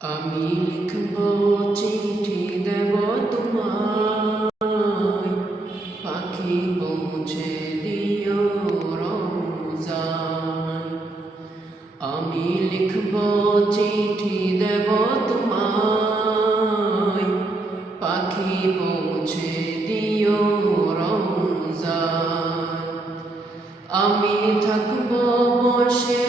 আমি লিখব চিঠি দেব তোমায়, পাখি পৌঁছে দিও রোজায়। আমি লিখব চিঠি দেব তোমায়, পাখি পৌঁছে দিও রোজায়। আমি থাকব বসে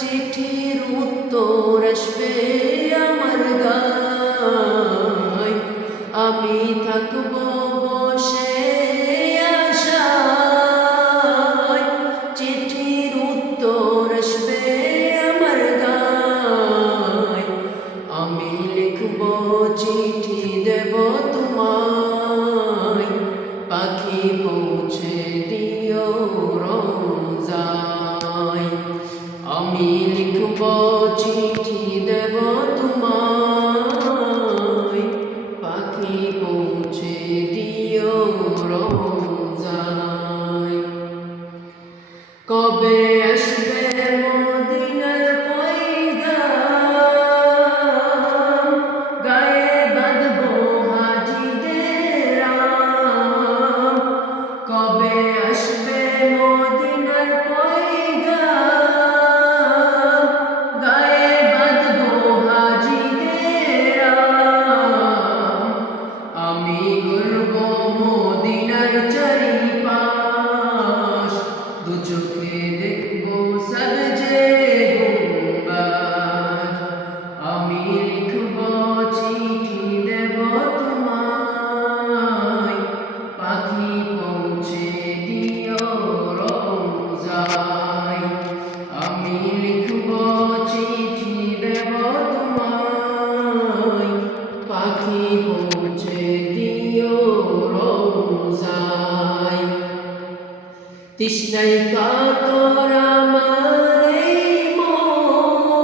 চিঠির উত্তর আসবে আমার গায়। আমি থাকব বসে আশায়, চিঠির উত্তর আসবে আমার গায়। আমি লিখব চিঠি দেব তোমায়, পাখি পৌঁছে দিও রোজায়। আমি লিখব চিঠি দেব তোমায়, পাখি পৌঁছে দিও রোজায়। কবে আসবে মদিনার পয়গাম, গায়ে বাঁধবো হাজিদের আম। কবে আসবে মদিনার পয়গাম, গায়ে বাঁধবো হাজিদের আম। আমি ঘুরবো মদিনার চারিপাশ, দু চোখে দেখবো সবজে গুম্বাজ। আমি লিখব চিঠি দেব তোমায়, পাখি পৌঁছে দিও রোজায়। আমি লিখব চিঠি দেব তোমায়, পাখি পৌঁছে দিও রোজায়। তৃষ্ণায় কাতর আমার এই মন,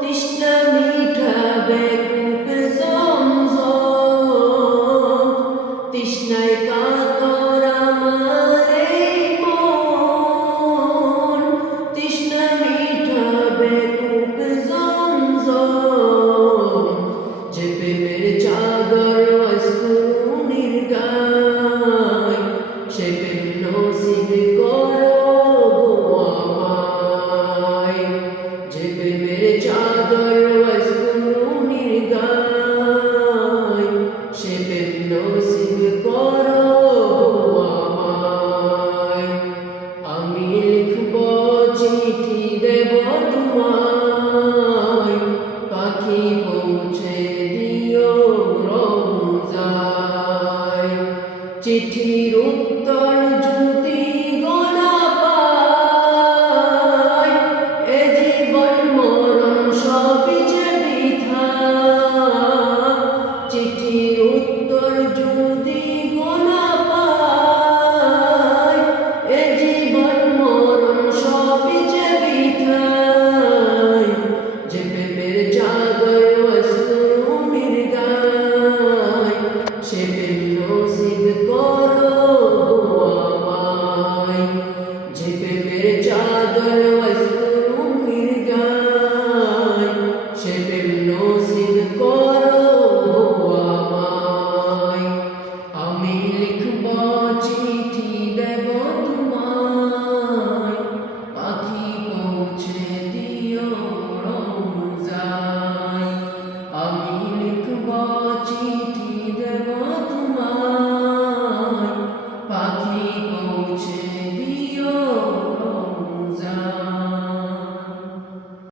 তৃষ্ণা মিটাবে কূপ জমজম। তৃষ্ণায় কাতর আমার এই মন, তৃষ্ণা মিটাবে কূপ জমজম। যে প্রেমের চাদর অস্কুনির গায়, সে প্রেম নসিব করো গো আমায়। যে প্রেমের চাদর অস্কুনির গায়, সে প্রেম নসিব করো গো আমায়। আমি লিখব চিঠি দেব তোমায়, পাখি পৌঁছে দিও রোজায়। চিঠির উত্তর যদি গোনা পাই, এ জীবন মরণ সবই যে বৃথা। চিঠির উত্তর যদি গোনা পাই, এ জীবন মরণ সবই যে বৃথা। যে প্রেমের চাদর অস্কুনির গায়, সে প্রেম নসিব করো গো আমায়। যে প্রেমের চাদর